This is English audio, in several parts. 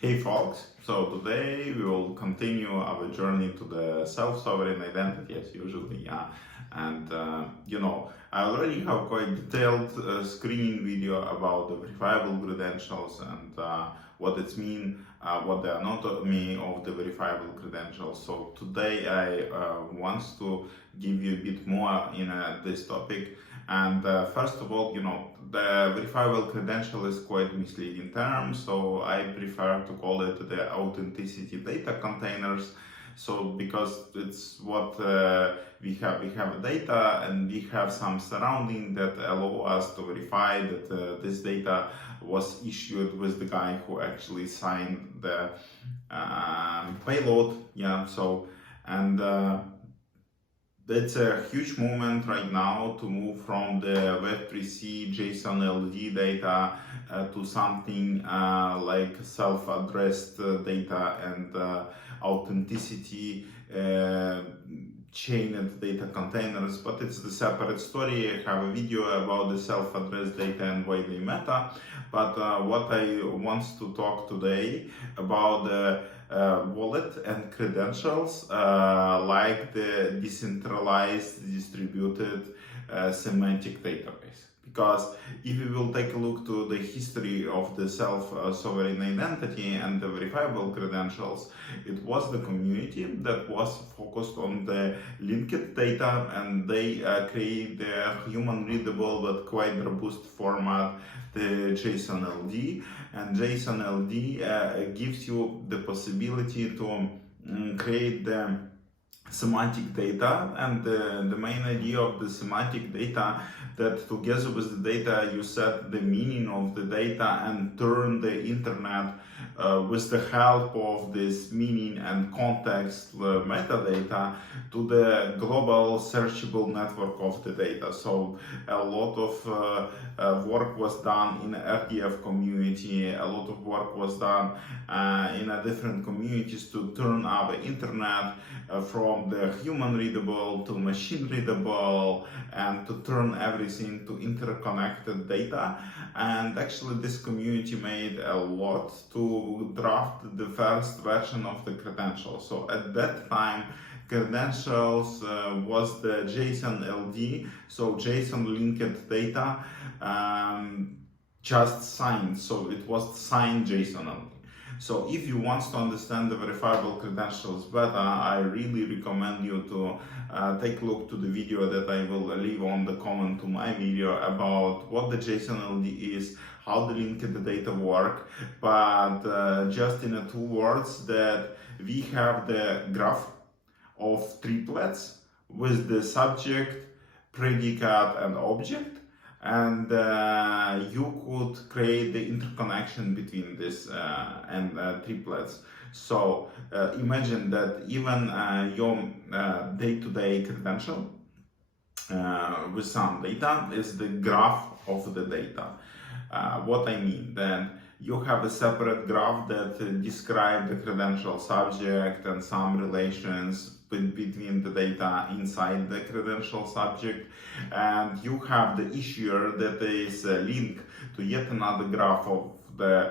Hey folks, so today we will continue our journey to the self-sovereign identity as usually, and I already have quite detailed screening video about the verifiable credentials and what it's mean, what the anatomy of the verifiable credentials. So today I want to give you a bit more in this topic. And first of all, the verifiable credential is quite misleading term, so I prefer to call it the authenticity data containers. So because it's what we have data and we have some surrounding that allow us to verify that this data was issued with the guy who actually signed the payload. And it's a huge movement right now to move from the Web3C json-ld data to something like self-addressed data and authenticity chained data containers, but it's the separate story. I have a video about the self-addressed data and why they matter. But what I want to talk today about the wallet and credentials, like the decentralized distributed semantic database. Because if we will take a look to the history of the self-sovereign identity and the verifiable credentials, it was the community that was focused on the linked data, and they create the human readable but quite robust format, the json-ld. And json-ld gives you the possibility to create the semantic data, and the main idea of the semantic data that together with the data you set the meaning of the data and turn the internet with the help of this meaning and context metadata to the global searchable network of the data. So a lot of work was done in the RDF community, a lot of work was done in different communities to turn our internet from the human readable to machine readable, and to turn everything to interconnected data. And actually this community made a lot to draft the first version of the credentials. So at that time, credentials was the json-ld, so JSON linked data, just signed, so it was signed JSON only. So if you want to understand the verifiable credentials better, I really recommend you to take a look to the video that I will leave on the comment to my video about what the json-ld is, how the linked data work. But just in 2 words, that we have the graph of triplets with the subject, predicate and object, and you could create the interconnection between this and triplets. So imagine that even your day-to-day credential with some data is the graph of the data. What I mean, then you have a separate graph that describes the credential subject and some relations between the data inside the credential subject, and you have the issuer that is a link to yet another graph of the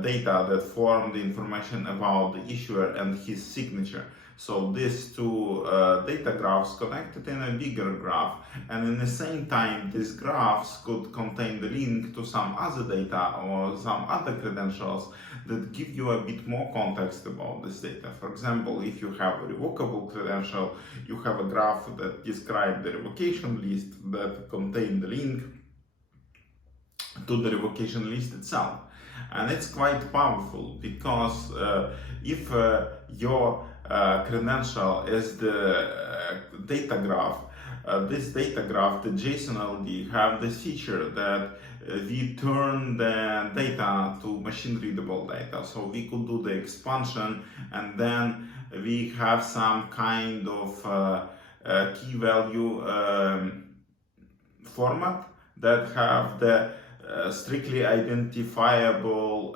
data that form the information about the issuer and his signature. So these 2 data graphs connected in a bigger graph, and in the same time these graphs could contain the link to some other data or some other credentials that give you a bit more context about this data. For example, if you have a revocable credential, you have a graph that describes the revocation list that contain the link to the revocation list itself. And it's quite powerful because if your credential is the data graph, this data graph, the json-ld, have this feature that we turn the data to machine readable data. So we could do the expansion, and then we have some kind of key value format that have the strictly identifiable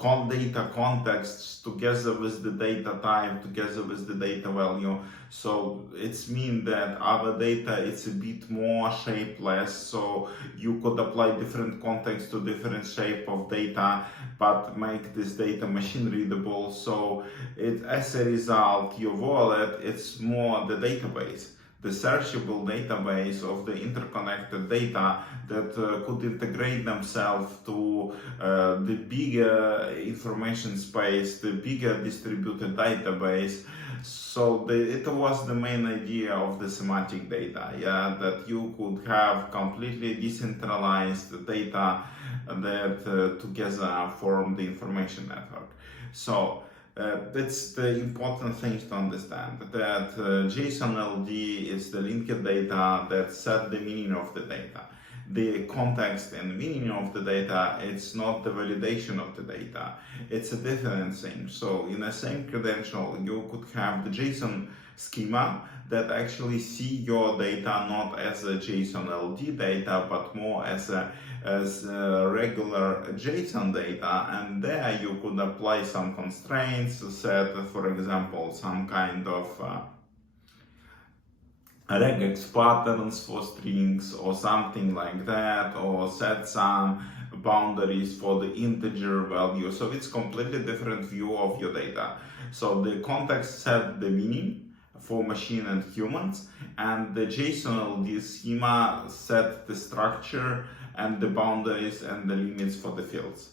data contexts together with the data type, together with the data value. So it's mean that our data it's a bit more shapeless, so you could apply different context to different shape of data, but make this data machine readable. So as a result, your wallet it's more the database, the searchable database of the interconnected data that could integrate themselves to the bigger information space, the bigger distributed database. So it was the main idea of the semantic data, yeah, that you could have completely decentralized data that together form the information network. So that's the important thing to understand, that json-ld is the linked data that set the meaning of the data. The context and meaning of the data, it's not the validation of the data, it's a different thing. So in the same credential, you could have the JSON schema that actually see your data not as a json-ld data, but more as a regular JSON data, and there you could apply some constraints, set, for example, some kind of regex patterns for strings or something like that, or set some boundaries for the integer value. So it's completely different view of your data. So the context set the meaning for machine and humans, and the json-ld schema set the structure and the boundaries and the limits for the fields.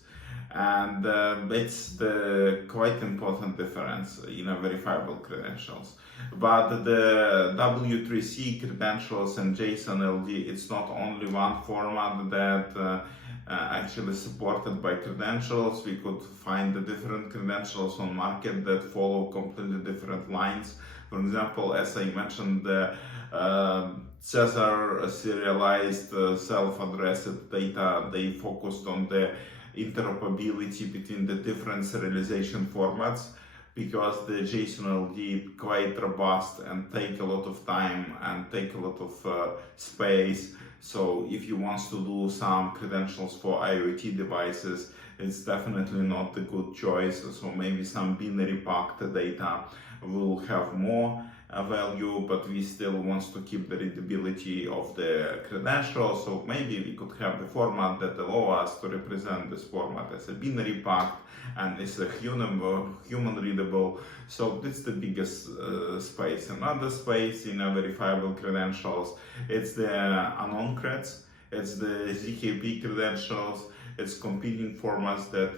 And it's the quite important difference in a verifiable credentials. But the W3C credentials and json-ld, it's not only one format that actually supported by credentials. We could find the different credentials on market that follow completely different lines. For example, as I mentioned, the Caesar serialized self-addressed data, they focused on the interoperability between the different serialization formats, because the json-ld quite robust and take a lot of time and take a lot of space. So if you want to do some credentials for IoT devices, it's definitely not a good choice. So maybe some binary packed data will have more value, but we still want to keep the readability of the credentials. So maybe we could have the format that allow us to represent this format as a binary packed and it's a human readable. So that's the biggest space. Another space in a verifiable credentials, it's the unknown creds, it's the ZKP credentials, it's competing formats that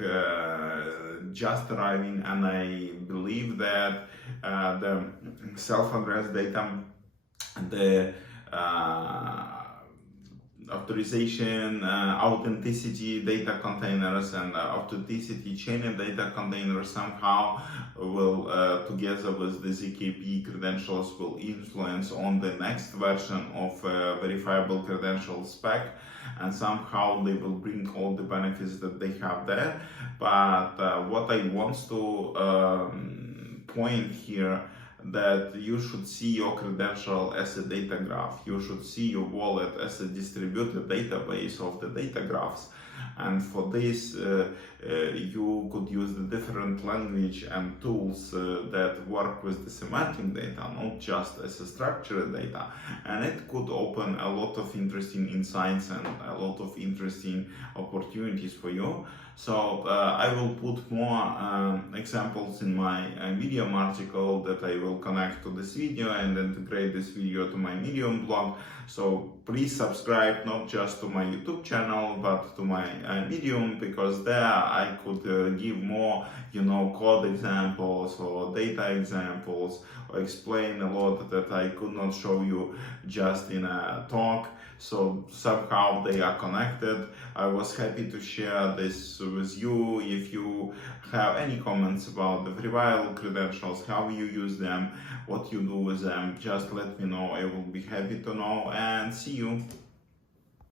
just arriving, and I believe that the self-addressed data, the authorization, authenticity data containers and authenticity chain data containers somehow will, together with the ZKP credentials, will influence on the next version of verifiable credentials spec, and somehow they will bring all the benefits that they have there. But what I want to point here, that you should see your credential as a data graph. You should see your wallet as a distributed database of the data graphs. And for this, you could use the different language and tools that work with the semantic data, not just as a structured data. And it could open a lot of interesting insights and a lot of interesting opportunities for you. So I will put more examples in my Medium article that I will connect to this video and integrate this video to my Medium blog. So please subscribe not just to my YouTube channel, but to my Medium, because there I could give more, code examples or data examples, or explain a lot that I could not show you just in a talk. So somehow they are connected. I was happy to share this with you. If you have any comments about the VerifIable credentials, how you use them, what you do with them, just let me know. I will be happy to know, and see you.